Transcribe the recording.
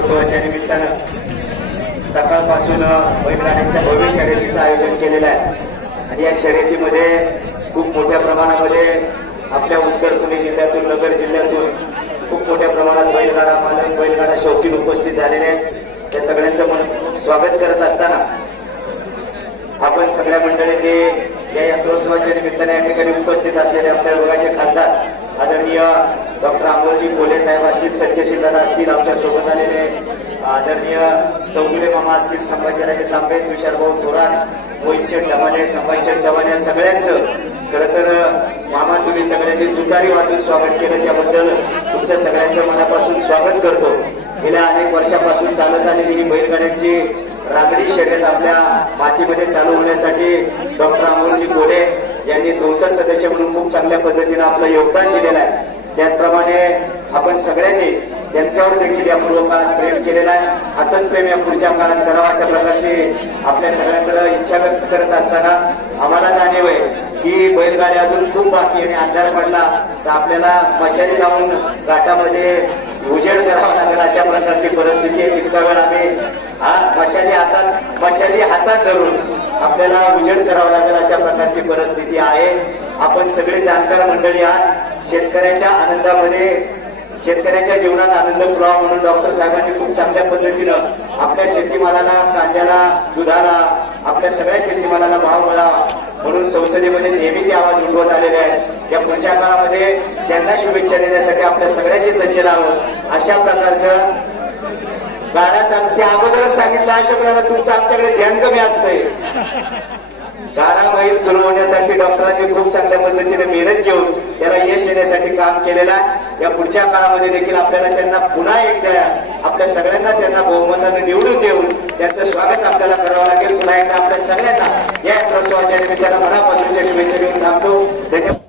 यात्रोत्सवाच्या निमित्तानं सकाळपासून बैलगाड्यांच्या भव्य शर्यतीचं आयोजन केलेलं आहे आणि या शर्यतीमध्ये खूप मोठ्या प्रमाणामध्ये आपल्या उत्तर पुणे जिल्ह्यातून नगर जिल्ह्यातून खूप मोठ्या प्रमाणात बैलगाडा मालक बैलगाडा शौकीन उपस्थित झालेले आहेत। त्या सगळ्यांचं स्वागत करत असताना आपण सगळ्या मंडळींनी या यात्रोत्सवाच्या निमित्ताने या ठिकाणी उपस्थित असलेले आपल्या विभागाचे खासदार आदरणीय डॉक्टर अमोलजी कोल्हे साहेब असतील, सत्यशील दादा असतील, आमच्या सोबत आलेले आदरणीय चौगुले मामा असतील, संभाजीराजे तांबे, तुषारभाऊ थोरात, मोहितशेठ धमाले, संभाजीशेठ चव्हाण या सगळ्यांचं खरं तर मामा तुम्ही सगळ्यांनी तुतारी वाजून स्वागत केलं त्याबद्दल तुमच्या सगळ्यांचं मनापासून स्वागत करतो। गेल्या अनेक वर्षापासून चालत आलेली ही बैलगाड्यांची रांगडी शर्यत आपल्या मातीमध्ये चालू होण्यासाठी डॉक्टर अमोलजी कोल्हे यांनी संसद सदस्य म्हणून खूप चांगल्या पद्धतीने आपलं योगदान दिलेलं आहे। त्याचप्रमाणे आपण सगळ्यांनी त्यांच्यावर देखील या पूर्व काळात प्रेम केलेलं आहे। असंच प्रेम या पुढच्या काळात करावं अशा प्रकारची आपल्या सगळ्यांकडे इच्छा व्यक्त करत असताना आम्हाला जाणीव आहे की बैलगाडी अजून खूप बाकी आणि अंधार पडला तर आपल्याला मशाली लावून घाटामध्ये उजेड करावा लागेल अशा प्रकारची परिस्थिती आहे। तितका वेळ आम्ही मशाली हातात धरून आपल्याला उजेड करावा लागेल अशा प्रकारची परिस्थिती आहे। आपण सगळे जाणकार मंडळी आहात। शेतकऱ्याच्या आनंदामध्ये शेतकऱ्याच्या जीवनात आनंद पुरावा म्हणून डॉक्टर साहेबांनी खूप चांगल्या पद्धतीनं आपल्या शेतीमालाला, कांद्याला, दुधाला, आपल्या सगळ्या शेतीमालाला भाव मिळावा म्हणून संसदेमध्ये नेहमी ते आवाज उठवत आलेले आहेत। या पुढच्या काळामध्ये त्यांना शुभेच्छा देण्यासाठी आपल्या सगळ्यांनी सज्ज राहावं अशा प्रकारचं गाडाचा त्या अगोदरच सांगितलं अशोकराला तुमचं आमच्याकडे ध्यान कमी असतंय। गाडा बैल सुरू होण्यासाठी डॉक्टरांनी खूप चांगल्या पद्धतीने मेहनत घेऊन त्याला यश येण्यासाठी काम केलेलं आहे। या पुढच्या काळामध्ये देखील आपल्याला त्यांना पुन्हा एकदा आपल्या सगळ्यांना त्यांना बहुमताने निवडून देऊन त्यांचं स्वागत आपल्याला करावं लागेल। पुन्हा एकदा आपल्या सगळ्यांना या यात्रोत्सवाच्या निमित्तानं मनापासूनच्या शुभेच्छा देऊन थांबतो। धन्यवाद।